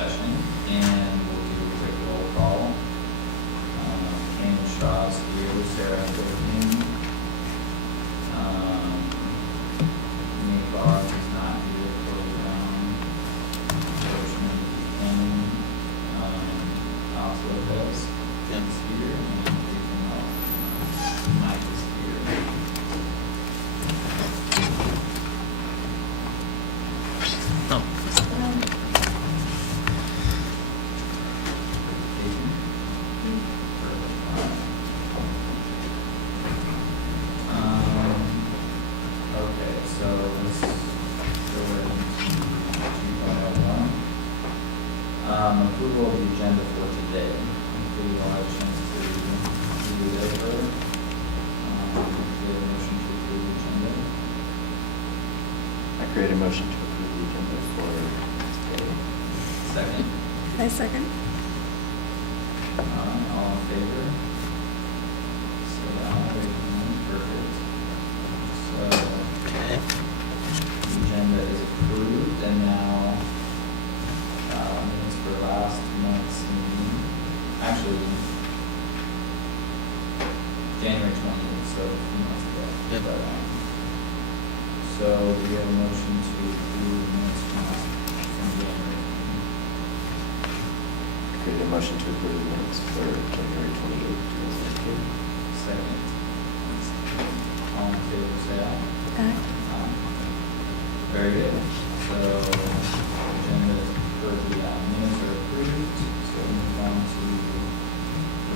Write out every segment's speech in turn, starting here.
session, and we'll do a quick roll call. Ken Shaw's here, Sarah Goodman. Nate Boss is not here, Cody Brown, Coachman Buchanan, Alex Lopez is here, and Ethan Mike is here. Oh. Okay, so let's go ahead and 2.01. Approval of the agenda for today. Hopefully you'll have a chance to review that further. Get a motion to approve the agenda. I create a motion to approve the agenda for today. Second. I second. All in favor? Say aye. Perfect. So Okay. the agenda is approved, and now minutes for last month's meeting. Actually, January 20th, so a few months ago. Yep. But, so do we have a motion to approve minutes from January? I create a motion to approve the minutes for January 28th, 2019. Second. All in favor, say aye. Aye. Very good. So, agenda for the minutes are approved, so we move on to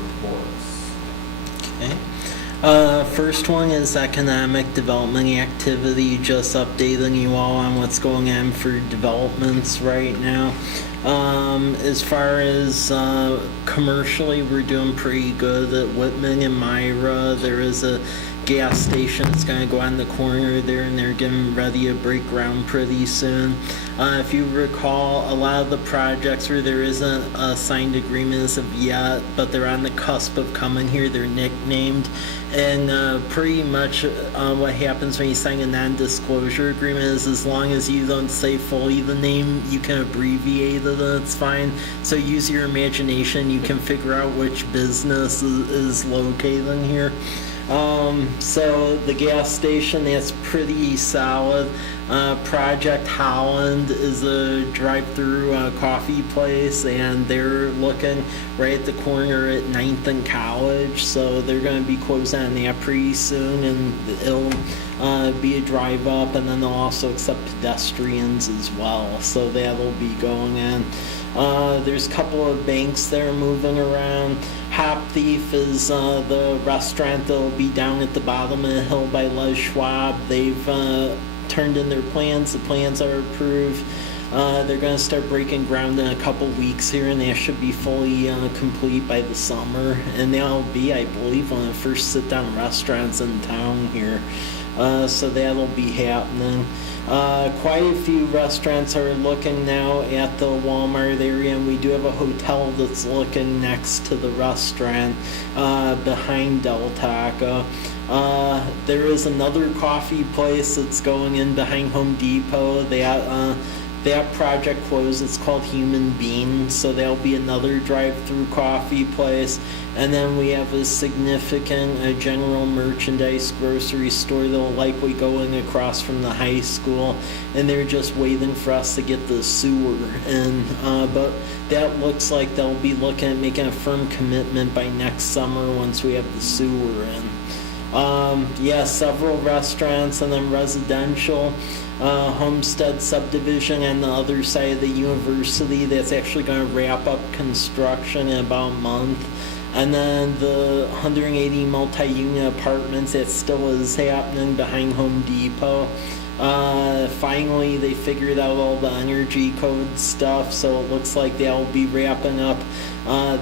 reports. Okay. First one is economic development activity, just updating you all on what's going on for developments right now. As far as commercially, we're doing pretty good at Whitman and Myra. There is a gas station that's going to go on the corner there, and they're getting ready to break ground pretty soon. If you recall, a lot of the projects where there isn't a signed agreement as of yet, but they're on the cusp of coming here, they're nicknamed. And pretty much what happens when you sign a non-disclosure agreement is, as long as you don't say fully the name, you can abbreviate it, and it's fine. So use your imagination. You can figure out which business is located here. So the gas station, that's pretty solid. Project Holland is a drive-through coffee place, and they're looking right at the corner at 9th and College, so they're going to be closing on that pretty soon, and it'll be a drive up, and then they'll also accept pedestrians as well, so that'll be going in. There's a couple of banks that are moving around. Hop Thief is the restaurant that'll be down at the bottom of the hill by Les Schwab. They've turned in their plans. The plans are approved. They're going to start breaking ground in a couple weeks here, and that should be fully complete by the summer. And that'll be, I believe, one of the first sit-down restaurants in town here. So that'll be happening. Quite a few restaurants are looking now at the Walmart area, and we do have a hotel that's looking next to the restaurant behind Del Taco. There is another coffee place that's going in behind Home Depot. That project closed. It's called Human Beans, so there'll be another drive-through coffee place. And then we have a significant general merchandise grocery store that'll likely go in across from the high school, and they're just waiting for us to get the sewer in. But that looks like they'll be looking at making a firm commitment by next summer once we have the sewer in. Several restaurants, and then residential. Homestead subdivision on the other side of the university that's actually going to wrap up construction in about a month. And then the 180 multi-unit apartments, that still is happening behind Home Depot. Finally, they figured out all the energy code stuff, so it looks like they'll be wrapping up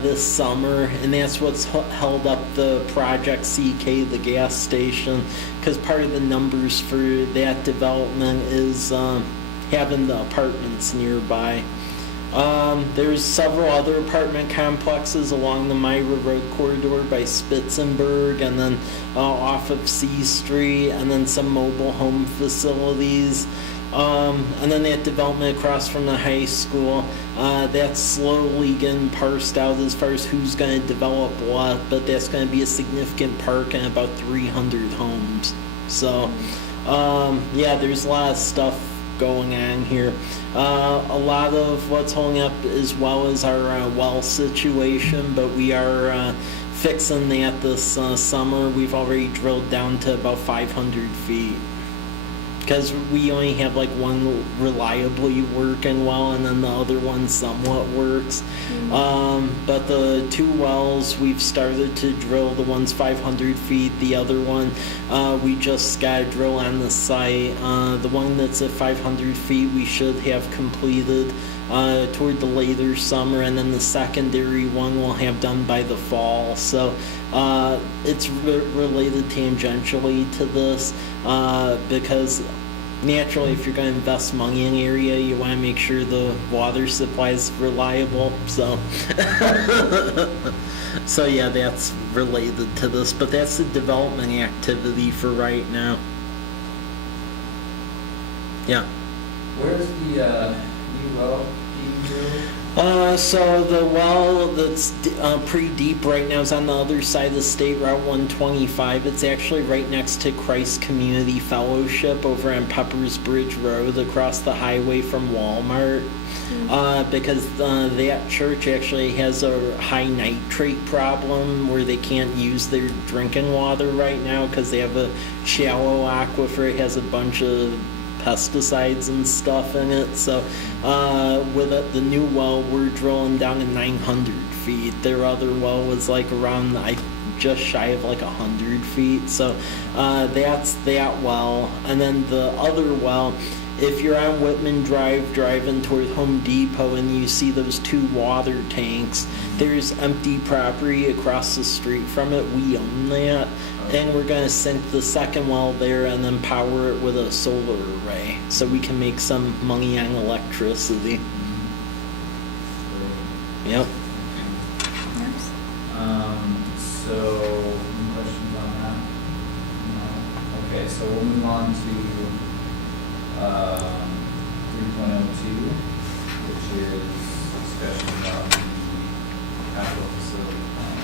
this summer, and that's what's held up the Project CK, the gas station, because part of the numbers for that development is having the apartments nearby. There's several other apartment complexes along the Myra Road corridor by Spitzenberg, and then off of C Street, and then some mobile home facilities. And then that development across from the high school, that's slowly getting parsed out as far as who's going to develop what, but that's going to be a significant park and about 300 homes. So, yeah, there's a lot of stuff going on here. A lot of what's holding up as well as our well situation, but we are fixing that this summer. We've already drilled down to about 500 feet. Because we only have like one reliably working well, and then the other one somewhat works. But the two wells we've started to drill, the one's 500 feet, the other one we just got to drill on the site. The one that's at 500 feet we should have completed toward the later summer, and then the secondary one we'll have done by the fall. So it's related tangentially to this because naturally, if you're going to invest money in an area, you want to make sure the water supply is reliable. So, so yeah, that's related to this, but that's the development activity for right now. Yeah. Where's the new well being drilled? So the well that's pretty deep right now is on the other side of the state, Route 125. It's actually right next to Christ Community Fellowship over on Peppers Bridge Road across the highway from Walmart. Because that church actually has a high nitrate problem where they can't use their drinking water right now because they have a shallow aquifer. It has a bunch of pesticides and stuff in it. So with the new well, we're drilling down to 900 feet. Their other well was like around just shy of like 100 feet. So that's that well. And then the other well, if you're on Whitman Drive driving toward Home Depot and you see those two water tanks, there's empty property across the street from it. We own that. And we're going to sink the second well there and then power it with a solar array so we can make some money on electricity. Yep. So, any questions on that? No? Okay, so we'll move on to 3.02, which is discussion about the capital facility plan.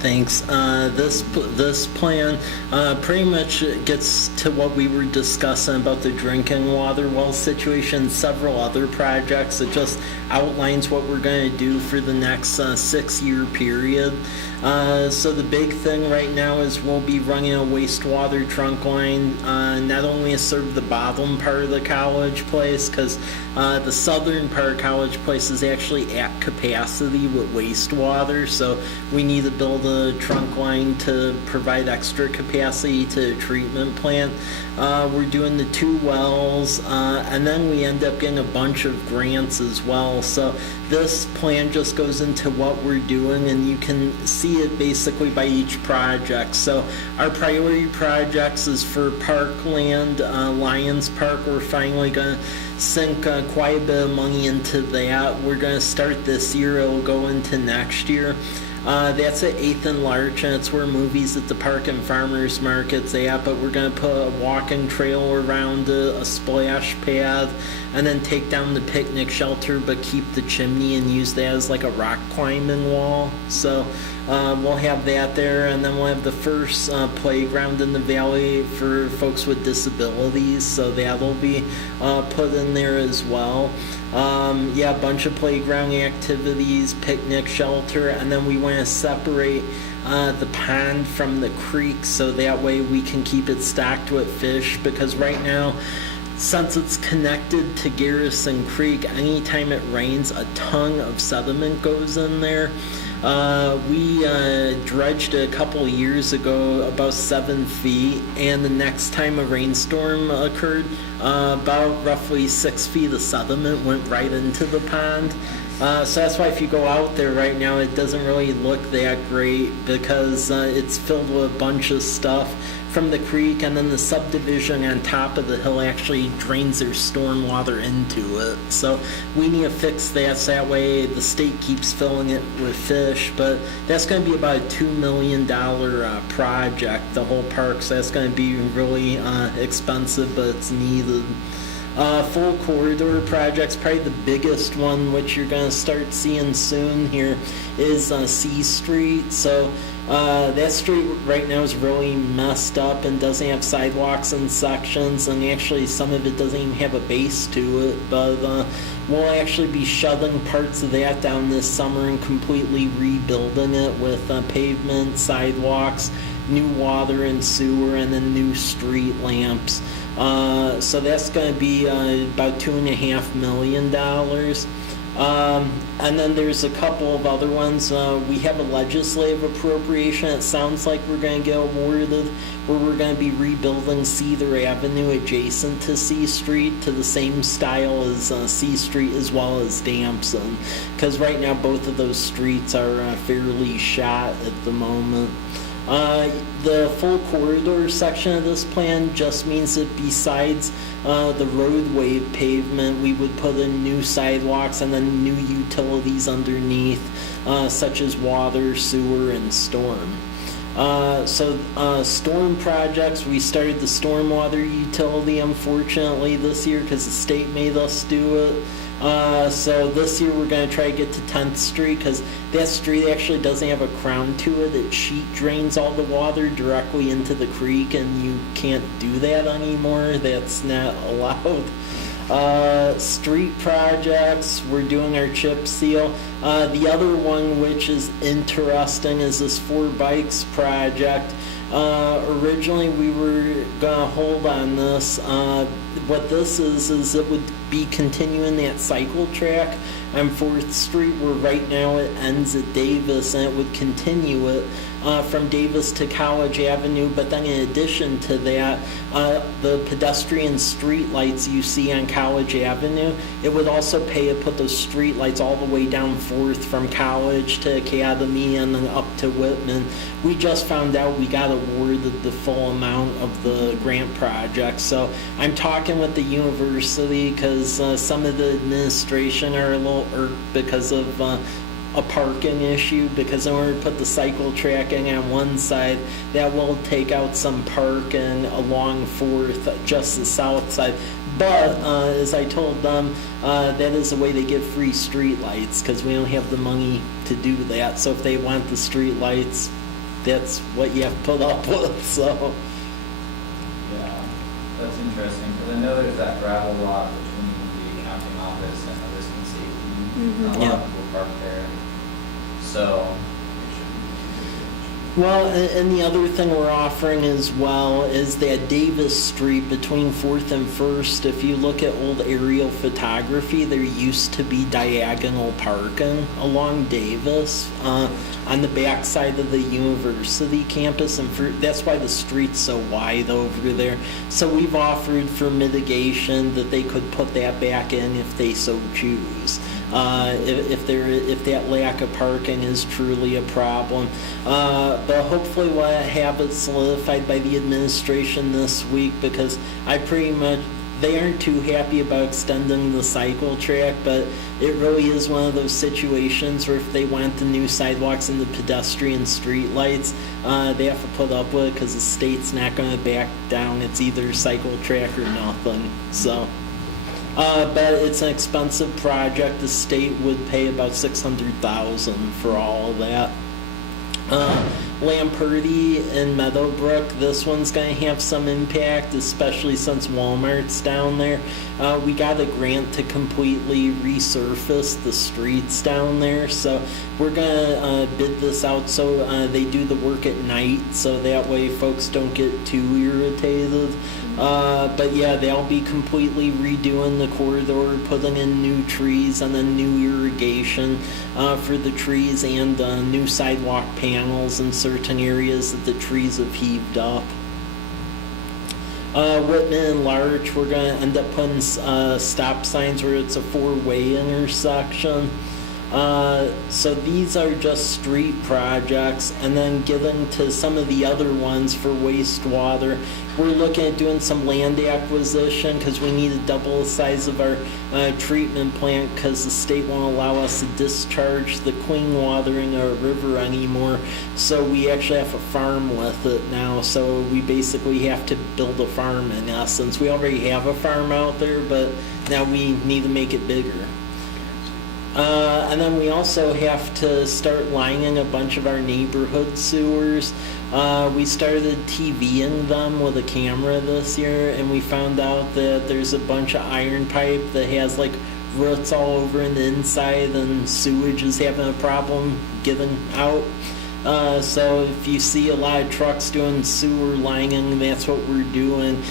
Thanks. This plan pretty much gets to what we were discussing about the drinking water well situation, several other projects. It just outlines what we're going to do for the next 6-year period. So the big thing right now is we'll be running a wastewater trunk line, not only to serve the bottom part of the college place, because the southern part of college place is actually at capacity with wastewater, so we need to build a trunk line to provide extra capacity to the treatment plant. We're doing the 2 wells, and then we end up getting a bunch of grants as well. So this plan just goes into what we're doing, and you can see it basically by each project. So our priority projects is for parkland, Lions Park. We're finally going to sink quite a bit of money into that. We're going to start this year. It'll go into next year. That's at 8th and Larch, and it's where movies at the park and farmers markets at, but we're going to put a walking trail around a splash pad, and then take down the picnic shelter, but keep the chimney and use that as like a rock climbing wall. So we'll have that there, and then we'll have the first playground in the valley for folks with disabilities, so that'll be put in there as well. Yeah, a bunch of playground activities, picnic shelter, and then we want to separate the pond from the creek so that way we can keep it stocked with fish, because right now, since it's connected to Garrison Creek, anytime it rains, a ton of sediment goes in there. We dredged a couple years ago about 7 feet, and the next time a rainstorm occurred, about roughly 6 feet of sediment went right into the pond. So that's why if you go out there right now, it doesn't really look that great, because it's filled with a bunch of stuff from the creek, and then the subdivision on top of the hill actually drains their storm water into it. So we need to fix that so that way the state keeps filling it with fish. But that's going to be about a $2 million project, the whole park, so that's going to be really expensive, but it's needed. Full corridor projects, probably the biggest one, which you're gonna start seeing soon here, is C Street. So that street right now is really messed up and doesn't have sidewalks in sections, and actually some of it doesn't even have a base to it, but we'll actually be shutting parts of that down this summer and completely rebuilding it with pavement, sidewalks, new water and sewer, and then new street lamps. So that's going to be about $2.5 million. And then there's a couple of other ones. We have a legislative appropriation. It sounds like we're going to get awarded, where we're going to be rebuilding Cedar Avenue adjacent to C Street to the same style as C Street as well as Damson. Because right now both of those streets are fairly shot at the moment. The full corridor section of this plan just means that besides the roadway pavement, we would put in new sidewalks and then new utilities underneath, such as water, sewer, and storm. Storm projects, we started the stormwater utility unfortunately this year because the state made us do it. So this year we're going to try to get to 10th Street because that street actually doesn't have a crown to it. It sheet drains all the water directly into the creek, and you can't do that anymore. That's not allowed. Street projects, we're doing our chip seal. The other one which is interesting is this 4 Bikes project. Originally we were gonna hold on this. What this is it would be continuing that cycle track on 4th Street, where right now it ends at Davis, and it would continue it from Davis to College Avenue. But then in addition to that, the pedestrian street lights you see on College Avenue, it would also pay to put those street lights all the way down 4th from College to Academy and then up to Whitman. We just found out we got awarded the full amount of the grant project. So I'm talking with the university because some of the administration are a little irked because of a parking issue, because in order to put the cycle tracking on one side, that will take out some parking along 4th, just the south side. But as I told them, that is a way they get free street lights because we don't have the money to do that. So if they want the street lights, that's what you have to put up with. So Yeah, that's interesting, because I know there's that gravel lot between the accounting office and the risk and safety. A lot of people park there. So, well, and the other thing we're offering as well is that Davis Street between 4th and 1st. If you look at old aerial photography, there used to be diagonal parking along Davis on the backside of the university campus, and that's why the street's so wide over there. So we've offered for mitigation that they could put that back in if they so choose. If that lack of parking is truly a problem. But hopefully we'll have it solidified by the administration this week, because they aren't too happy about extending the cycle track, but it really is one of those situations where if they want the new sidewalks and the pedestrian street lights, they have to put up with it because the state's not going to back down. It's either cycle track or nothing. So. But it's an expensive project. The state would pay about $600,000 for all of that. Lamperti and Meadowbrook, this one's going to have some impact, especially since Walmart's down there. We got a grant to completely resurface the streets down there, so we're going to bid this out so they do the work at night, so that way folks don't get too irritated. But yeah, they'll be completely redoing the corridor, putting in new trees and then new irrigation for the trees, and new sidewalk panels in certain areas that the trees have heaved up. Whitman and Larch, we're going to end up putting stop signs where it's a 4-way intersection. So these are just street projects, and then getting to some of the other ones for wastewater. We're looking at doing some land acquisition because we need to double the size of our treatment plant because the state won't allow us to discharge the clean water in our river anymore. So we actually have a farm with it now. So we basically have to build a farm in essence. We already have a farm out there, but now we need to make it bigger. And then we also have to start lining a bunch of our neighborhood sewers. We started TVing them with a camera this year, and we found out that there's a bunch of iron pipe that has like roots all over in the inside, and sewage is having a problem getting out. So if you see a lot of trucks doing sewer lining, that's what we're doing.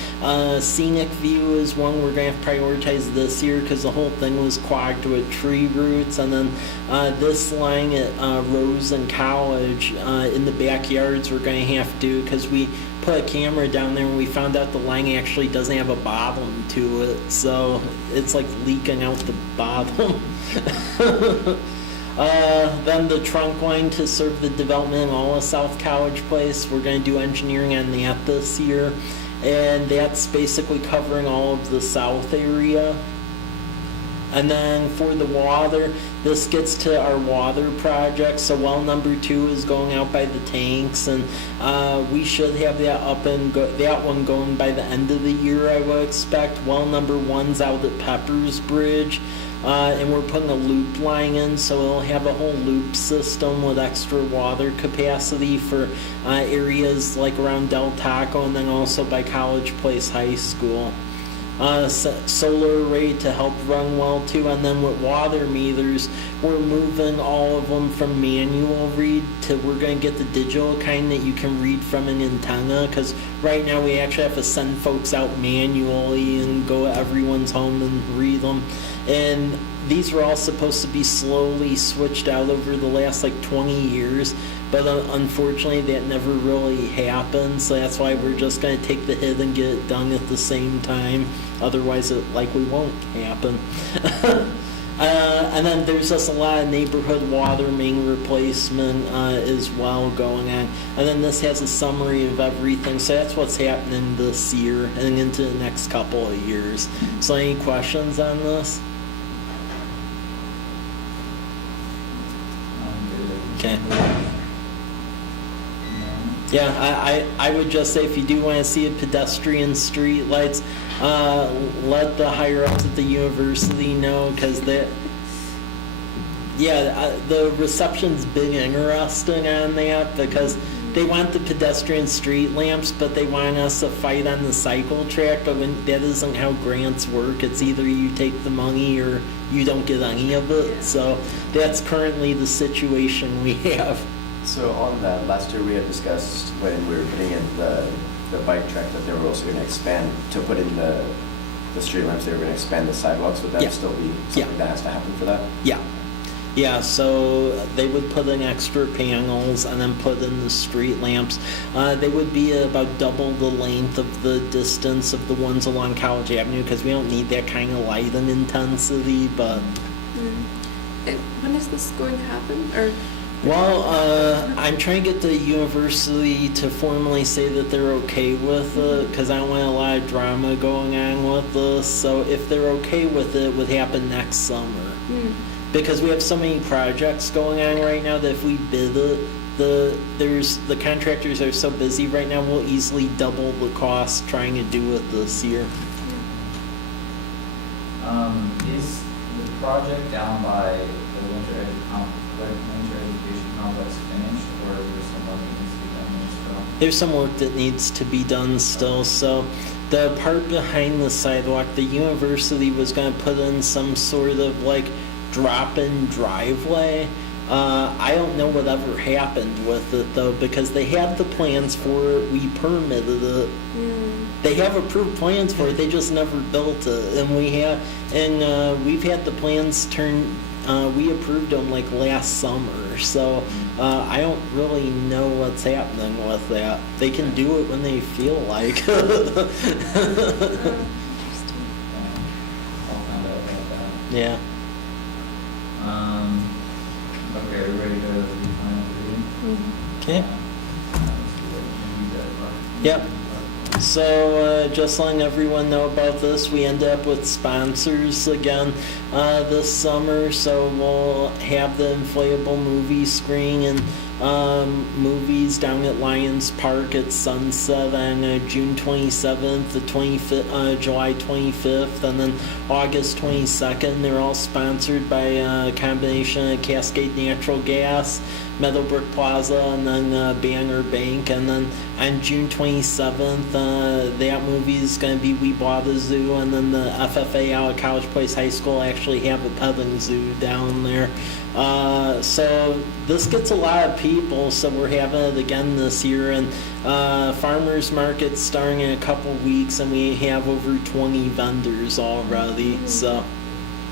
Scenic view is one we're going to have to prioritize this year because the whole thing was clogged with tree roots. And then this line at Rose and College in the backyards we're going to have to do because we put a camera down there and we found out the line actually doesn't have a bottom to it. So it's like leaking out the bottom. Then the trunk line to serve the development in all of South College Place. We're going to do engineering on that this year. And that's basically covering all of the south area. And then for the water, this gets to our water project. So well number 2 is going out by the tanks, and we should have that up and that one going by the end of the year, I would expect. Well number 1's out at Peppers Bridge. And we're putting a loop line in, so it'll have a whole loop system with extra water capacity for areas like around Del Taco and then also by College Place High School. Solar array to help run well too, and then with water meters, we're moving all of them from manual read to we're going to get the digital kind that you can read from an antenna, because right now we actually have to send folks out manually and go to everyone's home and read them. And these were all supposed to be slowly switched out over the last like 20 years, but unfortunately that never really happened, so that's why we're just going to take the hit and get it done at the same time. Otherwise it likely won't happen. And then there's just a lot of neighborhood water main replacement as well going on. And then this has a summary of everything, so that's what's happening this year and into the next couple of years. So any questions on this? Okay. Yeah, I would just say if you do want to see a pedestrian street lights, let the higher ups at the university know, because the reception's been interesting on that because they want the pedestrian street lamps, but they want us to fight on the cycle track. But that isn't how grants work. It's either you take the money or you don't get any of it. So that's currently the situation we have. So on that, last year we had discussed when we were putting in the bike track that they were also going to expand, to put in the street lamps, they were going to expand the sidewalks. Would that still be something that has to happen for that? Yeah, so they would put in extra panels and then put in the street lamps. They would be about double the length of the distance of the ones along College Avenue because we don't need that kind of lighting intensity, but... When is this going to happen? Or well, I'm trying to get the university to formally say that they're okay with it because I don't want a lot of drama going on with this. So if they're okay with it, it would happen next summer. Because we have so many projects going on right now that if we bid it, the contractors are so busy right now, we'll easily double the cost trying to do it this year. Is the project down by the winter education complex finished, or is there some work that needs to be done there still? There's some work that needs to be done still. So the part behind the sidewalk, the university was going to put in some sort of like drop-in driveway. I don't know whatever happened with it though, because they had the plans for it, we permitted it. They have approved plans for it, they just never built it. And we've had the plans we approved them like last summer. So I don't really know what's happening with that. They can do it when they feel like. I'll find out about that. Yeah. Okay. Yep. So just letting everyone know about this, we end up with sponsors again this summer. So we'll have the inflatable movie screen and movies down at Lions Park at sunset on June 27th, the 25th, July 25th, and then August 22nd. They're all sponsored by a combination of Cascade Natural Gas, Meadowbrook Plaza, and then Banner Bank. And then on June 27th, that movie is going to be We Bought a Zoo, and then the FFA out of College Place High School actually have a petting zoo down there. So this gets a lot of people, so we're having it again this year. And Farmers Market's starting in a couple weeks, and we have over 20 vendors already. So,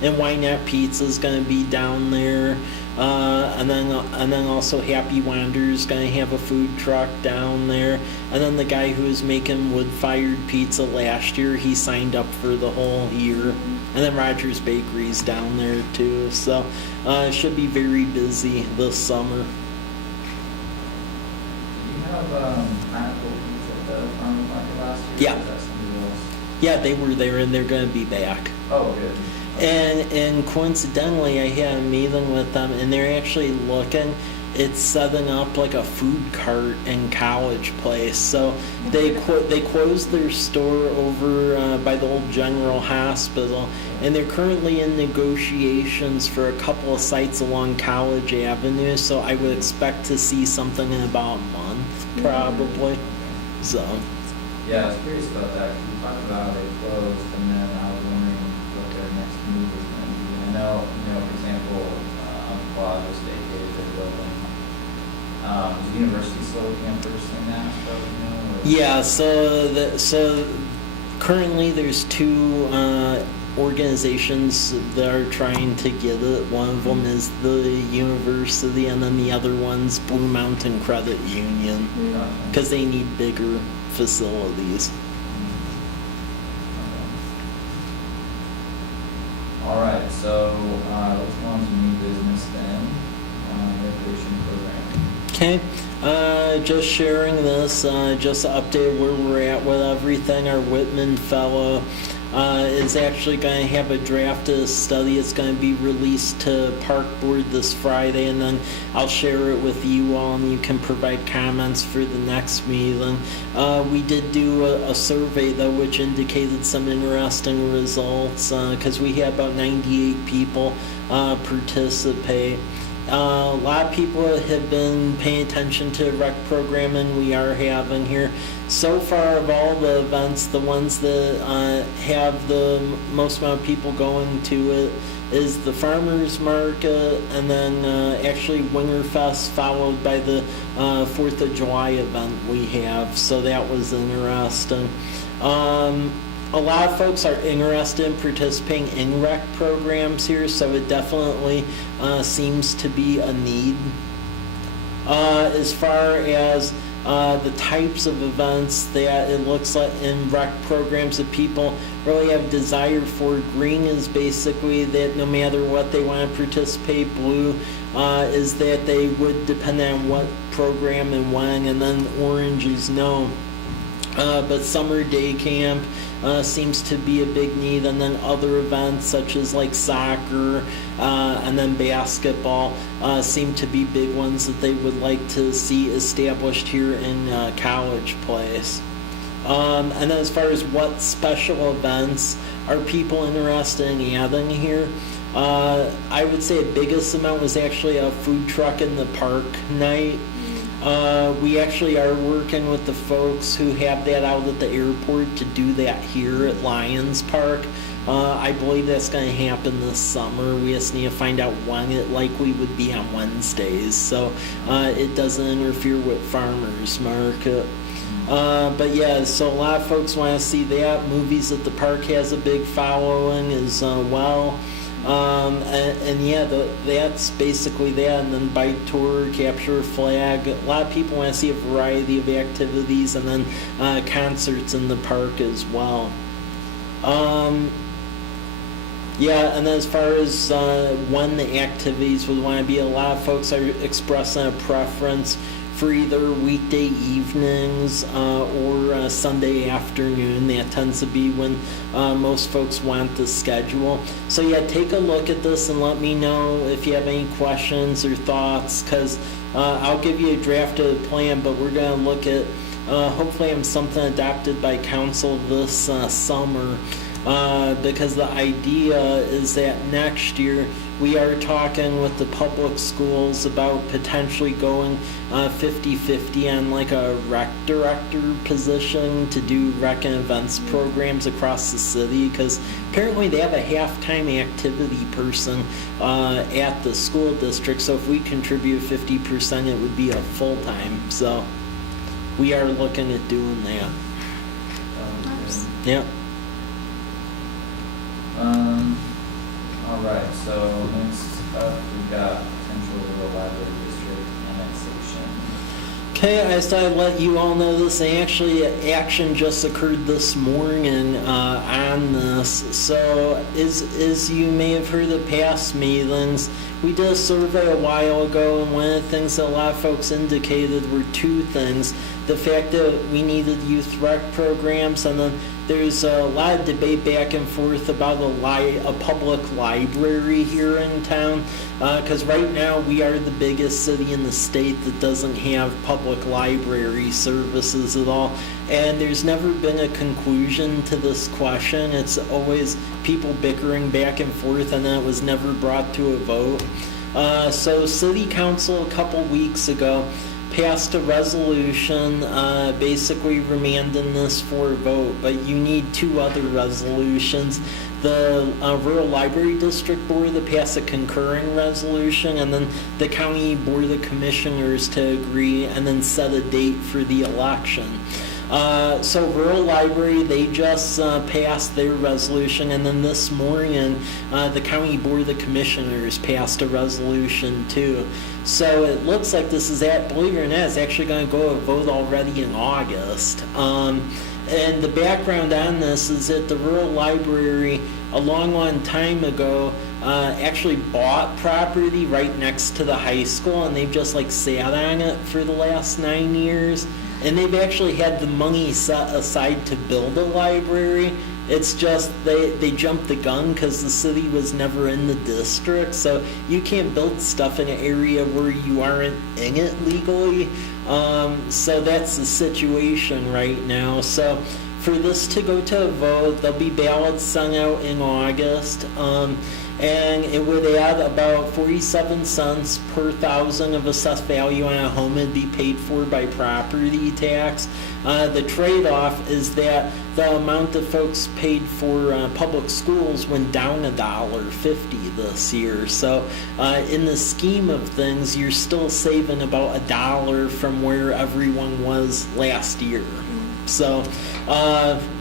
and Why Not Pizza is going to be down there. And then also Happy Wander's going to have a food truck down there. And then the guy who was making wood-fired pizza last year, he signed up for the whole year. And then Rogers Bakery's down there too. So it should be very busy this summer. Do you have pineapple pizza at the farmer's market last year? Yeah. Or is that somebody else? Yeah, they were there and they're going to be back. Oh, good. And coincidentally, I had a meeting with them, and they're actually looking at setting up like a food cart in College Place. So they closed their store over by the old General Hospital, and they're currently in negotiations for a couple of sites along College Avenue. So I would expect to see something in about a month, probably. So. Yeah, I was curious about that, because we talked about how they closed, and then I was wondering what their next move was going to be. I know, for example, Plaza just vacated their building. Is the university still looking at purchasing that, as far as you know? Or? Yeah, so currently there's two organizations that are trying to get it. One of them is the university, and then the other one's Blue Mountain Credit Union, because they need bigger facilities. All right, so let's go on to new business then, recreation program. Okay, just sharing this, just to update where we're at with everything. Our Whitman fellow is actually going to have a draft of the study. It's going to be released to Park Board this Friday, and then I'll share it with you all, and you can provide comments for the next meeting. We did do a survey, though, which indicated some interesting results, because we had about 98 people participate. A lot of people have been paying attention to rec programming we are having here. So far, of all the events, the ones that have the most amount of people going to it is the Farmers Market, and then actually Winterfest, followed by the 4th of July event we have. So that was interesting. A lot of folks are interested in participating in rec programs here, so it definitely seems to be a need. As far as the types of events that it looks like in rec programs that people really have desire for, green is basically that no matter what they want to participate, blue is that they would depend on what program and when, and then orange is no. But summer day camp seems to be a big need, and then other events such as like soccer and then basketball seem to be big ones that they would like to see established here in College Place. And then as far as what special events are people interested in adding here, I would say the biggest amount was actually a food truck in the park night. We actually are working with the folks who have that out at the airport to do that here at Lions Park. I believe that's going to happen this summer. We just need to find out when. It likely would be on Wednesdays, so it doesn't interfere with Farmers Market. But yeah, so a lot of folks want to see that. Movies at the Park has a big following as well. And yeah, that's basically that. And then bike tour, capture a flag. A lot of people want to see a variety of activities, and then concerts in the park as well. Yeah, and as far as when the activities would want to be, a lot of folks are expressing a preference for either weekday evenings or Sunday afternoon. That tends to be when most folks want the schedule. So yeah, take a look at this and let me know if you have any questions or thoughts, because I'll give you a draft of the plan, but we're going to look at hopefully have something adopted by council this summer. Because the idea is that next year we are talking with the public schools about potentially going 50-50 on like a rec director position to do rec and events programs across the city, because apparently they have a half-time activity person at the school district, so if we contribute 50% it would be a full-time, so we are looking at doing that. Nice. Yeah. All right, so next up, we've got potential rural library district annexation. Okay, I thought I'd let you all know this. Actually, action just occurred this morning on this. So, as you may have heard at past meetings, we did a survey a while ago, and one of the things that a lot of folks indicated were two things. The fact that we needed youth rec programs, and then there's a lot of debate back and forth about a public library here in town, because right now we are the biggest city in the state that doesn't have public library services at all, and there's never been a conclusion to this question. It's always people bickering back and forth, and then it was never brought to a vote. So City Council a couple weeks ago passed a resolution basically remanding this for a vote, but you need two other resolutions. The Rural Library District Board to pass a concurring resolution, and then the County Board of Commissioners to agree and then set a date for the election. So Rural Library, they just passed their resolution, and then this morning the County Board of Commissioners passed a resolution too. So it looks like this is, believe it or not, it's actually going to go to a vote already in August. And the background on this is that the Rural Library, a long time ago, actually bought property right next to the high school, and they've just like sat on it for the last 9 years. And they've actually had the money set aside to build a library. It's just they jumped the gun because the city was never in the district. So you can't build stuff in an area where you aren't in it legally. So that's the situation right now. So for this to go to a vote, there'll be ballots sent out in August. And it would add about 47 cents per thousand of assessed value on a home and be paid for by property tax. The trade-off is that the amount that folks paid for public schools went down $1.50 this year. So in the scheme of things, you're still saving about $1 from where everyone was last year. So,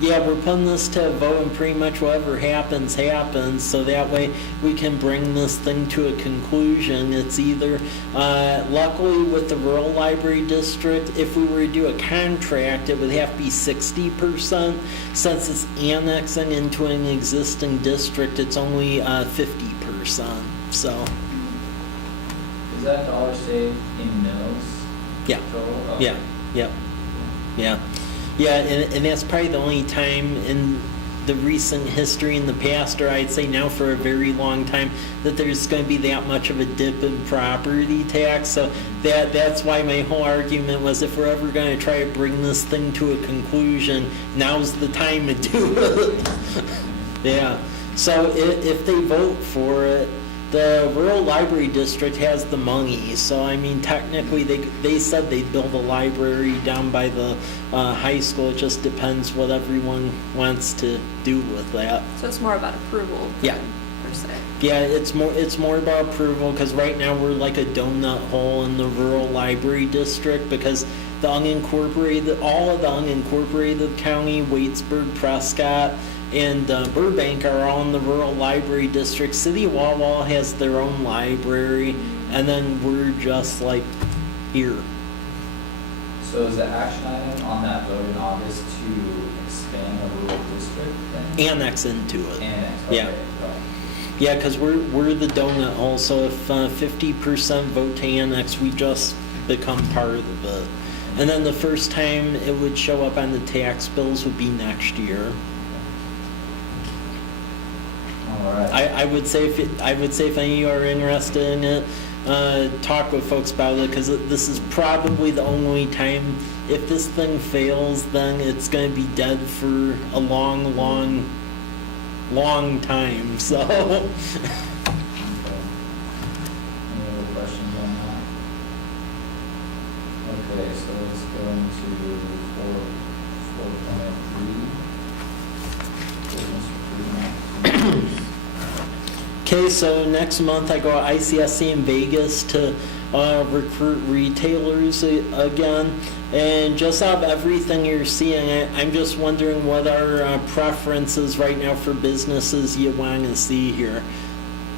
yeah, we're putting this to a vote, and pretty much whatever happens, happens, so that way we can bring this thing to a conclusion. It's either, luckily with the Rural Library District, if we were to do a contract, it would have to be 60%. Since it's annexing into an existing district, it's only 50%, so. Is that dollar saved in mills? Yeah. Total? Oh. Yeah, yeah. Yeah, and that's probably the only time in the recent history in the past, or I'd say now for a very long time, that there's going to be that much of a dip in property tax. So that's why my whole argument was, if we're ever going to try to bring this thing to a conclusion, now's the time to do it. Yeah. So if they vote for it, the Rural Library District has the money, so I mean technically they said they'd build a library down by the high school. It just depends what everyone wants to do with that. So it's more about approval Yeah. than per se. Yeah, it's more about approval, because right now we're like a donut hole in the Rural Library District, because the unincorporated, all of the unincorporated county, Waitsburg, Prescott, and Burbank are all in the Rural Library District. City of Walla Walla has their own library, and then we're just like here. So is the action item on that vote in August to expand the rural district then? Annex into it. Annex, Yeah. okay. Yeah, because we're the donut also. If 50% vote to annex, we just become part of it. And then the first time it would show up on the tax bills would be next year. All right. I would say if any of you are interested in it, talk with folks about it, because this is probably the only time. If this thing fails, then it's going to be dead for a long time. So. Okay. Any other questions on that? Okay, so let's go into 4.3. Business recruitment activities. Okay, so next month I go to ICSC in Vegas to recruit retailers again. And just out of everything you're seeing, I'm just wondering what our preferences right now for businesses you want to see here.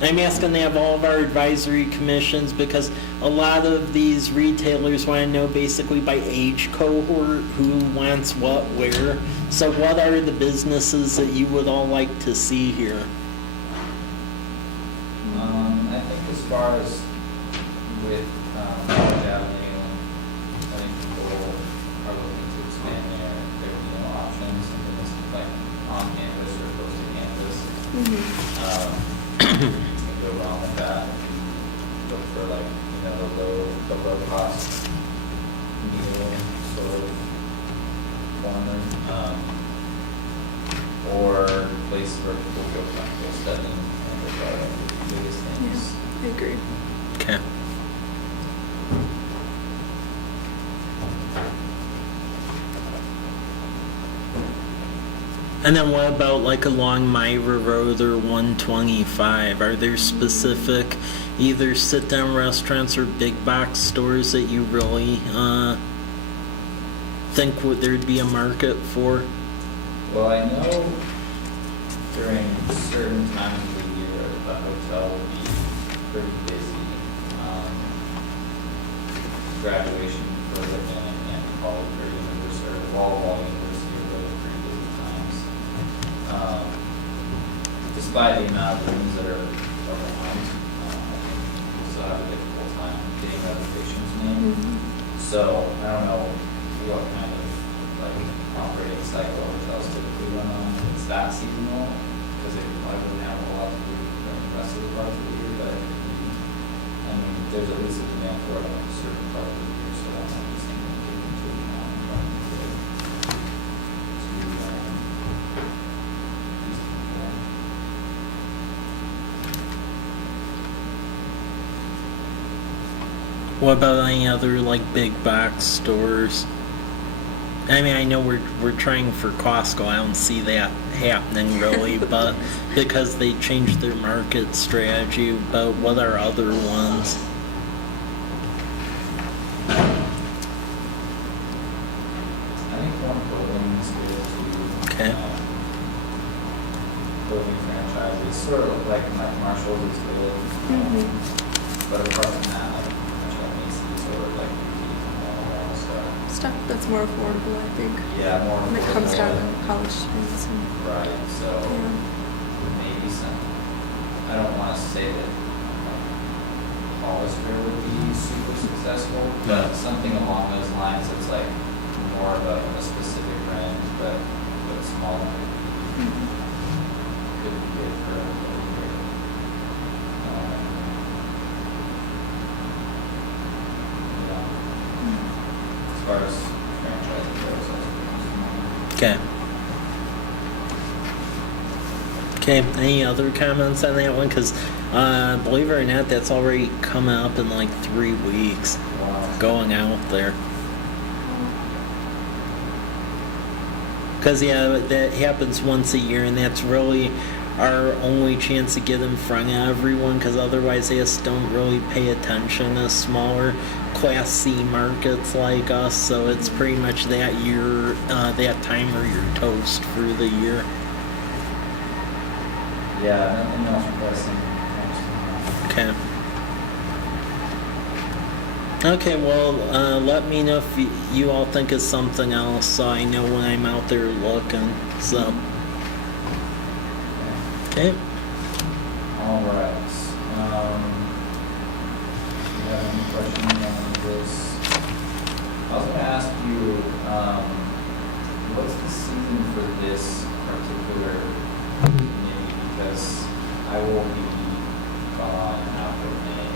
I'm asking to have all of our advisory commissions because a lot of these retailers want to know basically by age cohort who wants what where. So what are the businesses that you would all like to see here? I think as far as with College Avenue, I think people are looking to expand their options, and this is like on campus or close to campus. You can go wrong with that. If you look for like, the low cost meal sort of corner, or places where people feel comfortable studying and the biggest things. I agree. Okay. And then what about like along Myra Road or 125? Are there specific either sit-down restaurants or big box stores that you really think there'd be a market for? Well, I know during certain times of the year, the hotel will be pretty busy. Graduation for women and college or university, or Walla University are really pretty busy times. Despite the amount of rooms that are around, I think we still have a difficult time getting reservations made. So I don't know what kind of like operating cycle hotels typically run on. It's that seasonal because they probably wouldn't have a lot to do during the rest of the part of the year. But I mean, there's at least a demand for it on a certain part of the year, so that might be something to take into account. What about any other like big box stores? I mean, I know we're trying for Costco. I don't see that happening really, but because they changed their market strategy. But what are other ones? I think one clothing is good too. Okay. Clothing franchises, sort of like Marshalls is good. But apart from that, like Macy's or like all stuff. Stuff that's more affordable, I think. Yeah, more When it comes down affordable. to college students. Right, so maybe some, I don't want to say that Hollister would be super successful, but something along those lines that's like more of a specific brand, but smaller. Could be good for everybody. As far as franchising goes, that's Okay. Okay, any other comments on that one? Because believe it or not, that's already coming up in like 3 weeks. wow. Going out there. Because, yeah, that happens once a year, and that's really our only chance to get in front of everyone, because otherwise they just don't really pay attention to smaller Class C markets like us. So it's pretty much that year, that time where you're toast for the year. Yeah, nothing else pressing. Okay. Okay, well, let me know if you all think of something else, so I know when I'm out there looking. So, okay. All have any questions on this? I was gonna ask you, what's the season for this particular committee? Because I will be gone after May.